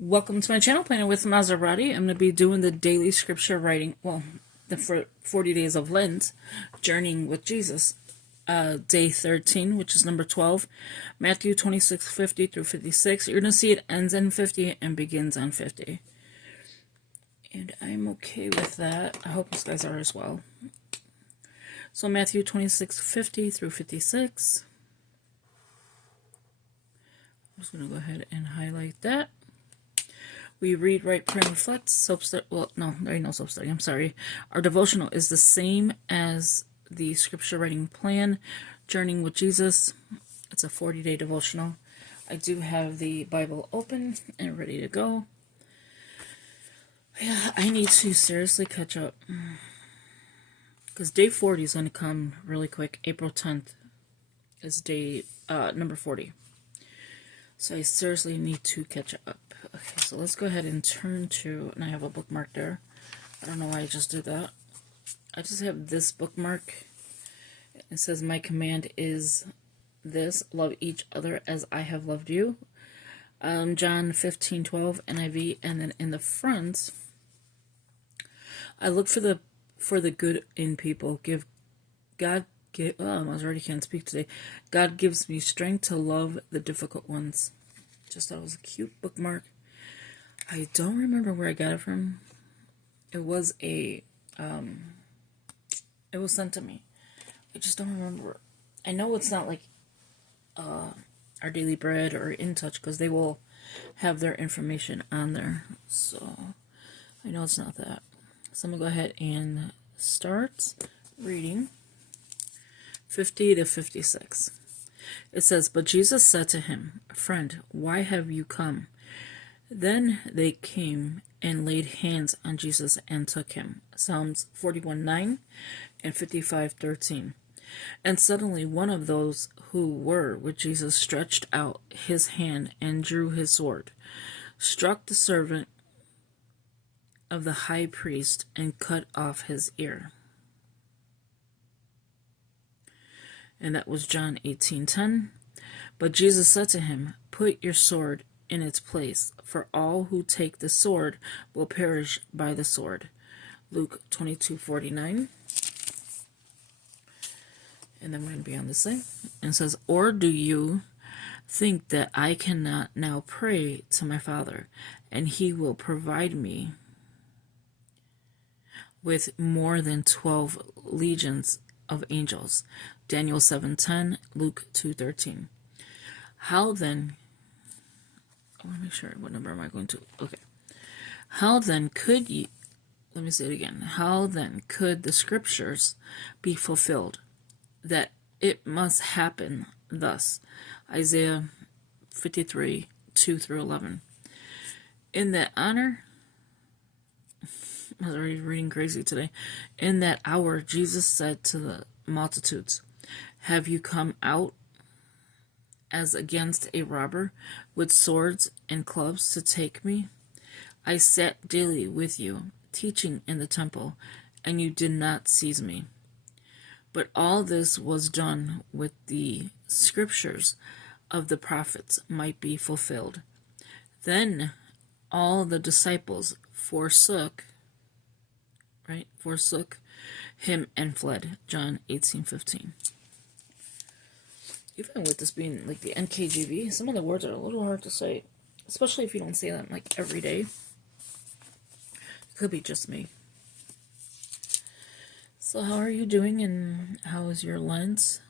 Welcome to my channel, Planning with Maserati. I'm going to be doing the daily scripture writing, the 40 Days of Lent, Journeying with Jesus. Day 13, which is number 12, Matthew 26:50 through 56. You're going to see it ends in 50 and begins on 50. And I'm okay with that. I hope you guys are as well. So Matthew 26:50 through 56. I'm just going to go ahead and highlight that. We read, write, pray, and reflect. Well, no, there ain't no self-study. I'm sorry. Our devotional is the same as the scripture writing plan, Journeying with Jesus. It's a 40-day devotional. I do have the Bible open and ready to go. Yeah, I need to seriously catch up. Because day 40 is going to come really quick. April 10th is day number 40. So I seriously need to catch up. Okay, so let's go ahead and turn to, and I have a bookmark there. I don't know why I just did that. I just have this bookmark. It says, my command is this, love each other as I have loved you. John 15:12 NIV, and then in the front, I look for the good in people. I already can't speak today. God gives me strength to love the difficult ones. Just thought it was a cute bookmark. I don't remember where I got it from. It was it was sent to me. I just don't remember. I know it's not like Our Daily Bread or In Touch, because they will have their information on there. So I know it's not that. So I'm gonna go ahead and start reading 50 to 56. It says, but Jesus said to him, friend, why have you come? Then they came and laid hands on Jesus and took him. Psalms 41:9 and 55:13. And suddenly one of those who were with Jesus stretched out his hand and drew his sword, struck the servant of the high priest, and cut off his ear. And that was John 18:10. But Jesus said to him, put your sword in its place, for all who take the sword will perish by the sword. Luke 22:49. And then we're going to be on this side. And it says, or do you think that I cannot now pray to my Father, and he will provide me with more than 12 legions of angels? Daniel 7:10, Luke 2:13. How then, I want to make sure, what number am I going to? Okay. How then could you, let me say it again. How then could the scriptures be fulfilled, that it must happen thus? Isaiah 53:2 through 11. In that honor, I was already reading crazy today. In that hour, Jesus said to the multitudes, have you come out as against a robber with swords and clubs to take me? I sat daily with you, teaching in the temple, and you did not seize me. But all this was done with the scriptures of the prophets might be fulfilled. Then all the disciples forsook him and fled. John 18:15. Even with this being like the NKJV, some of the words are a little hard to say, especially if you don't say them like every day. It could be just me. So how are you doing, and how is your Lent?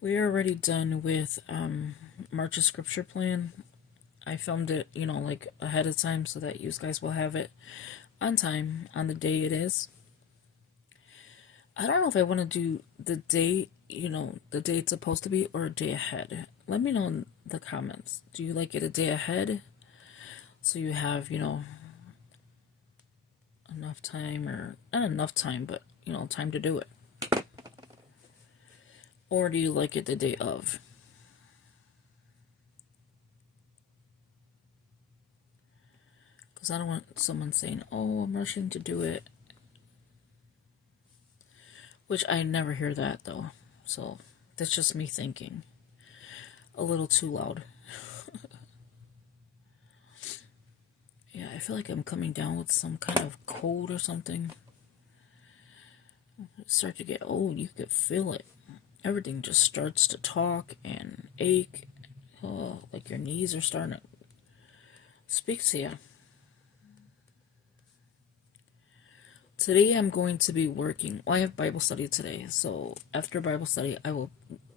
We are already done with March's scripture plan. I filmed it, like ahead of time so that you guys will have it on time on the day it is. I don't know if I want to do the day, the day it's supposed to be, or a day ahead. Let me know in the comments. Do you like it a day ahead, so you have, enough time, or not enough time, but, time to do it? Or do you like it the day of? Because I don't want someone saying, oh, I'm rushing to do it. Which I never hear that, though. So that's just me thinking. A little too loud. I feel like I'm coming down with some kind of cold or something. Start to get old, you could feel it. Everything just starts to talk and ache. Like your knees are starting to speak to you. Today I'm going to be working. Well, I have Bible study today. So after Bible study, I will,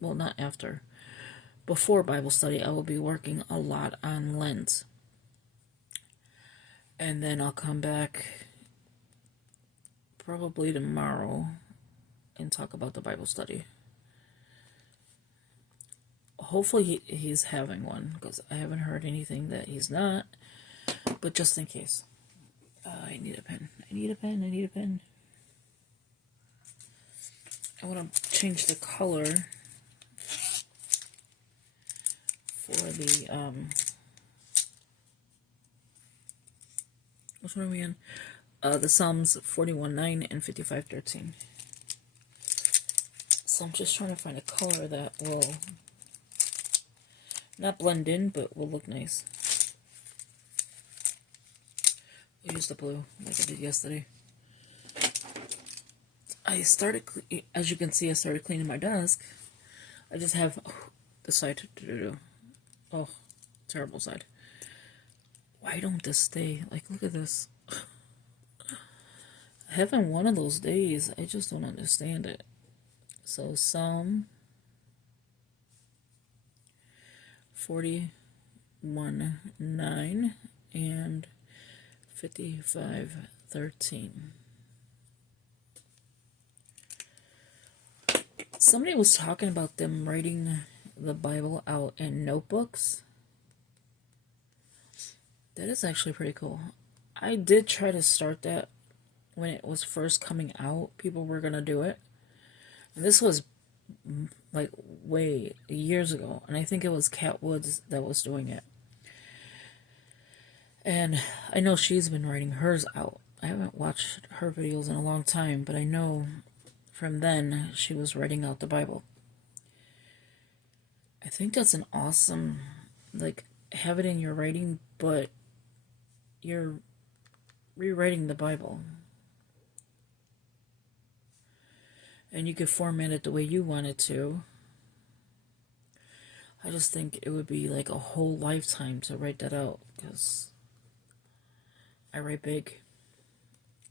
well, not after. Before Bible study, I will be working a lot on Lent. And then I'll come back probably tomorrow and talk about the Bible study. Hopefully he's having one, because I haven't heard anything that he's not. But just in case. I need a pen. I need a pen. I need a pen. I want to change the color for the, which one are we in? The Psalms 41:9 and 55:13. So I'm just trying to find a color that will not blend in, but will look nice. I'll use the blue like I did yesterday. I started, as you can see, I started cleaning my desk. I just have the side to do. Oh, terrible side. Why don't this stay? Like, look at this. Having one of those days, I just don't understand it. So Psalm 41:9 and 55:13. Somebody was talking about them writing the Bible out in notebooks. That is actually pretty cool. I did try to start that when it was first coming out. People were going to do it. And this was like way years ago. And I think it was Cat Woods that was doing it. And I know she's been writing hers out. I haven't watched her videos in a long time, but I know from then she was writing out the Bible. I think that's an awesome, like, have it in your writing, but you're rewriting the Bible. And you could format it the way you want it to. I just think it would be like a whole lifetime to write that out, because I write big.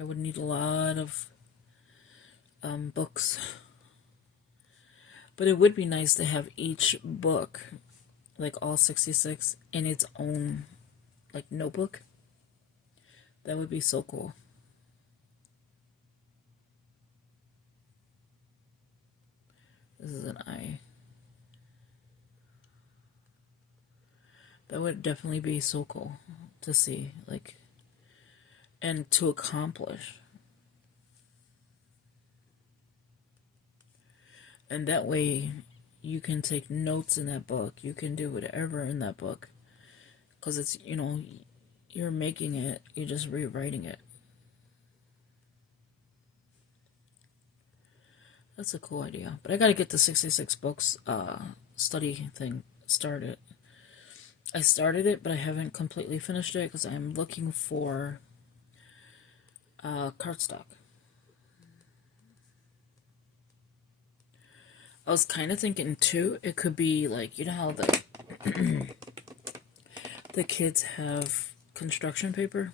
I would need a lot of books. But it would be nice to have each book, like all 66, in its own, like, notebook. That would be so cool. This is an eye. That would definitely be so cool to see, like, and to accomplish. And that way, you can take notes in that book. You can do whatever in that book. Because it's, you know, you're making it. You're just rewriting it. That's a cool idea. But I gotta get the 66 books study thing started. I started it, but I haven't completely finished it because I'm looking for cardstock. I was kind of thinking, too, it could be, like, you know how the the kids have construction paper?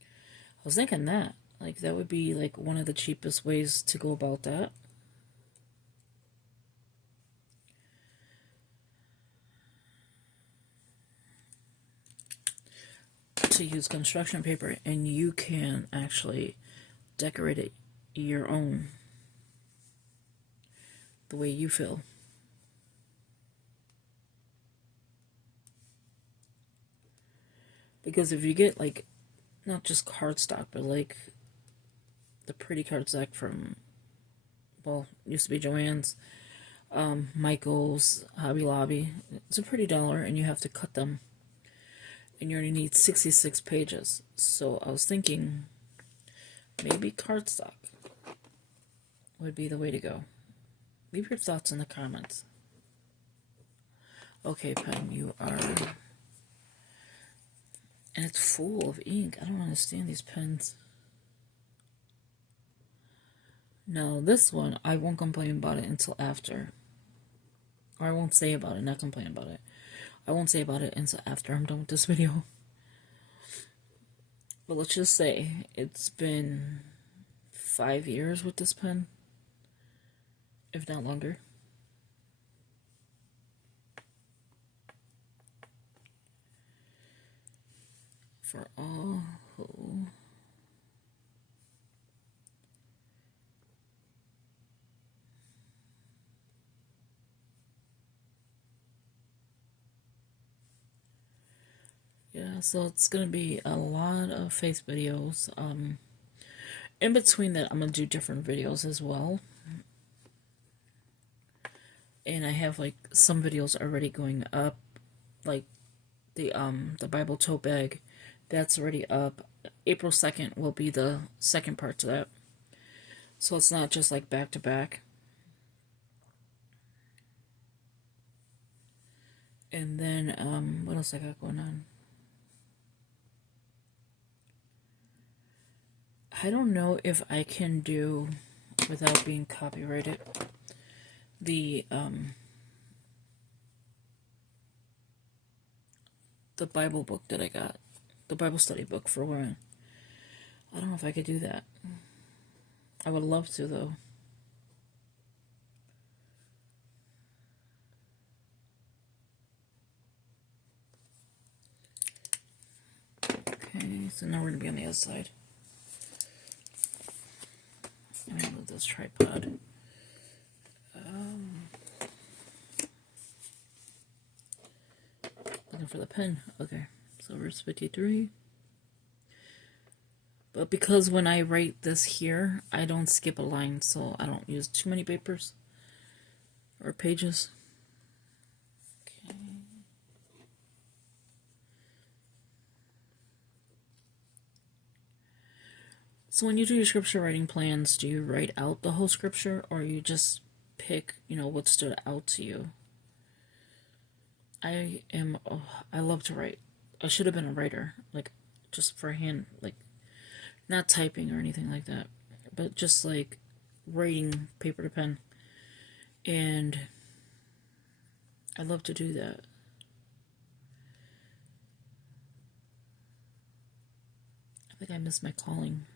I was thinking that. Like, that would be, like, one of the cheapest ways to go about that. To use construction paper, and you can actually decorate it your own, the way you feel. Because if you get, like, not just cardstock, but like the pretty cardstock from, well, used to be Joann's, Michael's, Hobby Lobby, it's a pretty dollar, and you have to cut them, and you only need 66 pages. So I was thinking maybe cardstock would be the way to go. Leave your thoughts in the comments. Okay, pen, you are And it's full of ink. I don't understand these pens. No, this one, I won't complain about it until after. Or I won't say about it, not complain about it. I won't say about it until after I'm done with this video. But let's just say it's been 5 years with this pen, if not longer. For all who yeah, so it's gonna be a lot of faith videos. In between that, I'm gonna do different videos as well. And I have like some videos already going up, like the Bible tote bag, that's already up. April 2nd will be the second part to that. So it's not just like back to back. And then what else I got going on? I don't know if I can do, without being copyrighted, the Bible book that I got, the Bible study book for women. I don't know if I could do that. I would love to, though. Okay, so now we're going to be on the other side. Let me move this tripod. Looking for the pen. Okay, so verse 53. But because when I write this here, I don't skip a line, so I don't use too many papers or pages. Okay. So when you do your scripture writing plans, do you write out the whole scripture, or you just pick, what stood out to you? I love to write. I should have been a writer, like, just for hand, like, not typing or anything like that, but just, like, writing paper to pen. And I love to do that. I think I miss my calling.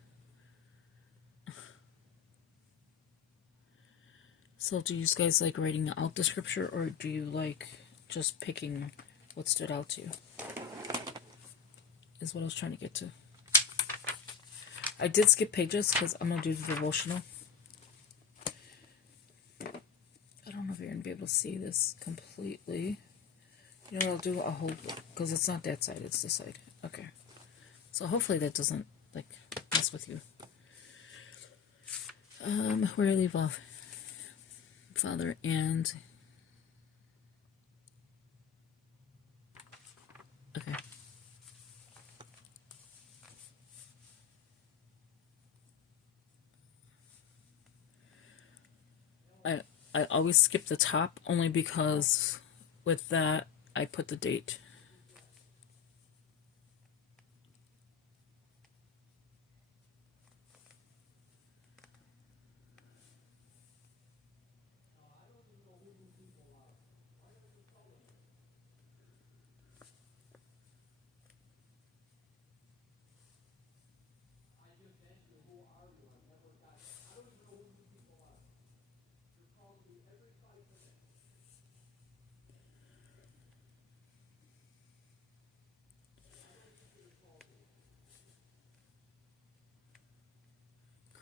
So do you guys like writing out the scripture, or do you like just picking what stood out to you? Is what I was trying to get to. I did skip pages because I'm going to do the devotional. I don't know if you're going to be able to see this completely. You know what I'll do? I'll hold it, because it's not that side, it's this side. Okay. So hopefully that doesn't, like, mess with you. Where do I leave off? Father and... Okay. I always skip the top, only because with that I put the date.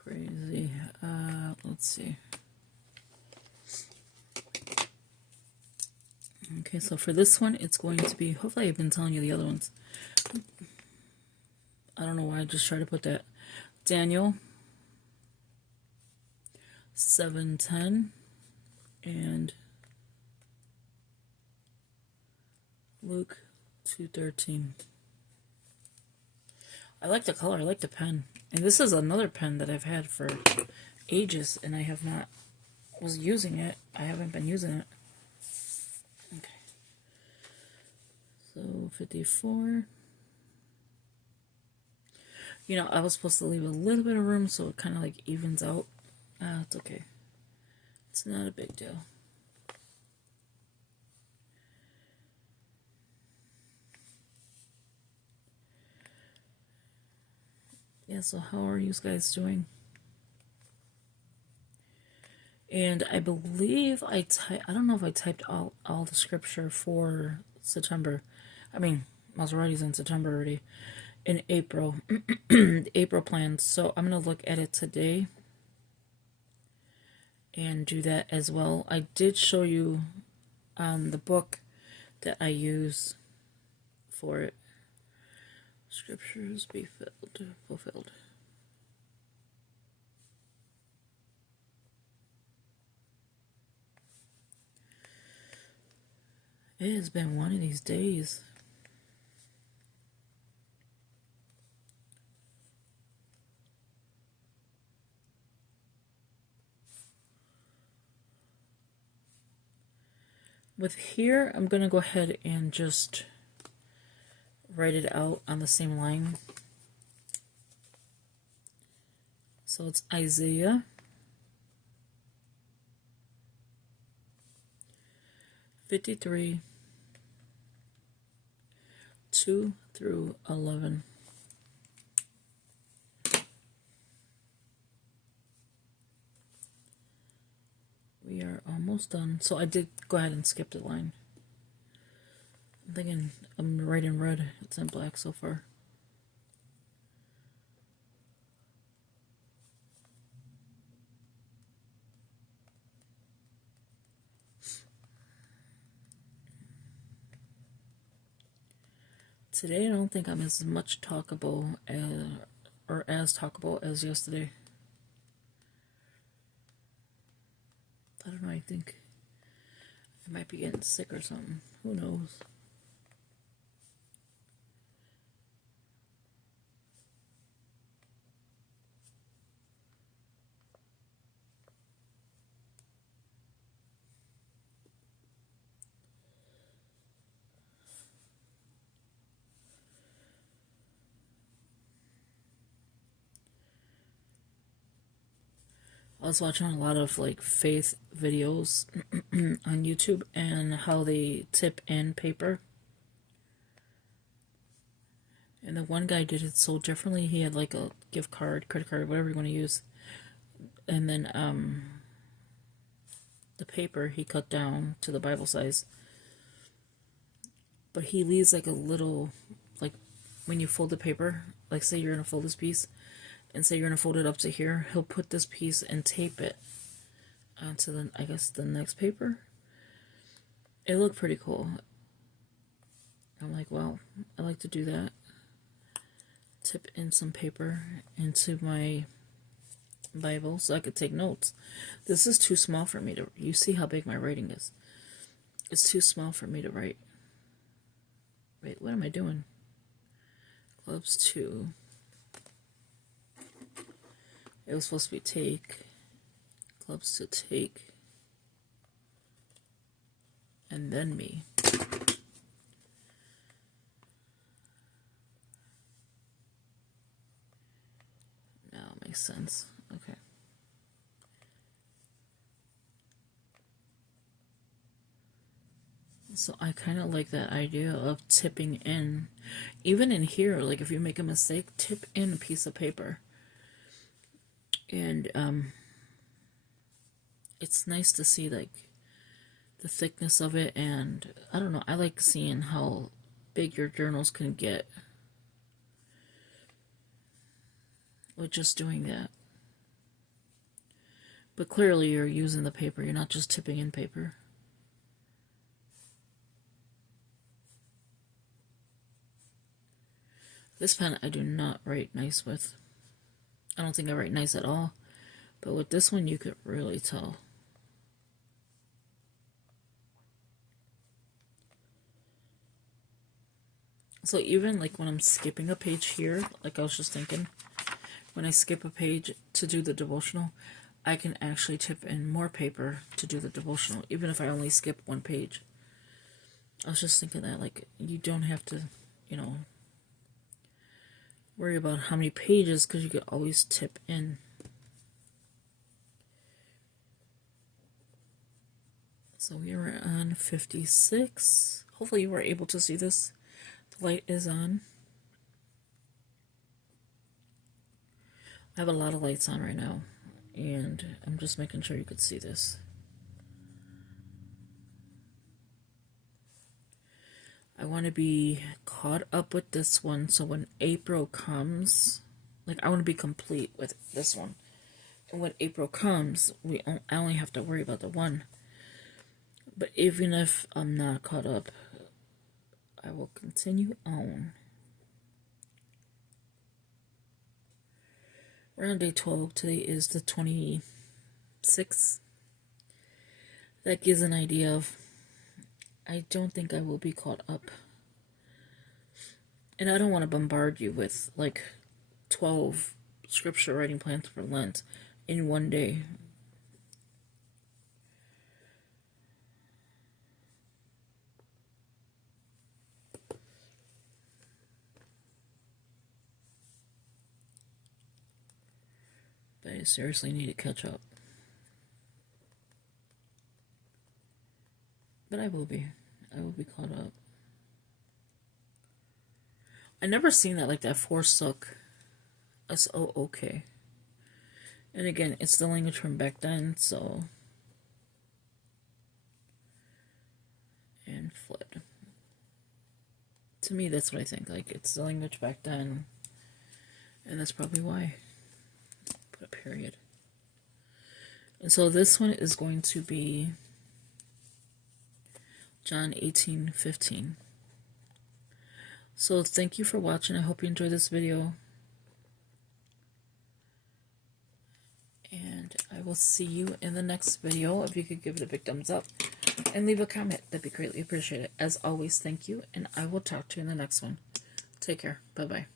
Crazy. Let's see. Okay, so for this one, it's going to be, hopefully I've been telling you the other ones. I don't know why I just tried to put that. Daniel 7:10 and Luke 2:13. I like the color, I like the pen. And this is another pen that I've had for ages, and I have not was using it. I haven't been using it. Okay. So 54. You know, I was supposed to leave a little bit of room so it kind of like evens out. It's okay. It's not a big deal. Yeah, so how are you guys doing? And I believe I don't know if I typed all the scripture for September. I mean, Maseraki's in September already. In April. The April plans. So I'm going to look at it today and do that as well. I did show you the book that I use for it. Scriptures be fulfilled. It has been one of these days. With here, I'm going to go ahead and just write it out on the same line. So it's Isaiah 53, 2 through 11. We are almost done. So I did go ahead and skip the line. I'm thinking I'm writing red. It's in black so far. Today I don't think I'm as much talkable as talkable as yesterday. I don't know, I think I might be getting sick or something. Who knows? I was watching a lot of like faith videos on YouTube and how they tip in paper. And the one guy did it so differently. He had like a gift card, credit card, whatever you want to use. And then the paper he cut down to the Bible size. But he leaves like a little, like when you fold the paper, like say you're going to fold this piece, and say you're going to fold it up to here, he'll put this piece and tape it onto the, I guess, the next paper. It looked pretty cool. I'm like, wow, I like to do that. Tip in some paper into my Bible so I could take notes. This is too small for me to, you see how big my writing is. It's too small for me to write. Wait, what am I doing? Clubs 2. It was supposed to be take. Clubs to take. And then me. Now it makes sense. Okay. So I kind of like that idea of tipping in. Even in here, like if you make a mistake, tip in a piece of paper. And it's nice to see like the thickness of it, and I don't know, I like seeing how big your journals can get with just doing that. But clearly you're using the paper, you're not just tipping in paper. This pen I do not write nice with. I don't think I write nice at all. But with this one, you could really tell. So even like when I'm skipping a page here, like I was just thinking, when I skip a page to do the devotional, I can actually tip in more paper to do the devotional, even if I only skip one page. I was just thinking that, like, you don't have to, you know, worry about how many pages because you could always tip in. So we were on 56. Hopefully you were able to see this. The light is on. I have a lot of lights on right now, and I'm just making sure you could see this. I want to be caught up with this one, so when April comes, like, I want to be complete with this one. And when April comes, I only have to worry about the one. But even if I'm not caught up, I will continue on. We're on day 12. Today is the 26th. That gives an idea of, I don't think I will be caught up. And I don't want to bombard you with like 12 scripture writing plans for Lent in one day. But I seriously need to catch up. But I will be. I will be caught up. I never seen that, like that forsook. S-O-O-K. And again, it's the language from back then, so. And fled. To me, that's what I think. Like, it's the language back then. And that's probably why. Put a period. And so this one is going to be John 18:15. So thank you for watching. I hope you enjoyed this video. And I will see you in the next video. If you could give it a big thumbs up and leave a comment, that'd be greatly appreciated. As always, thank you, and I will talk to you in the next one. Take care. Bye-bye.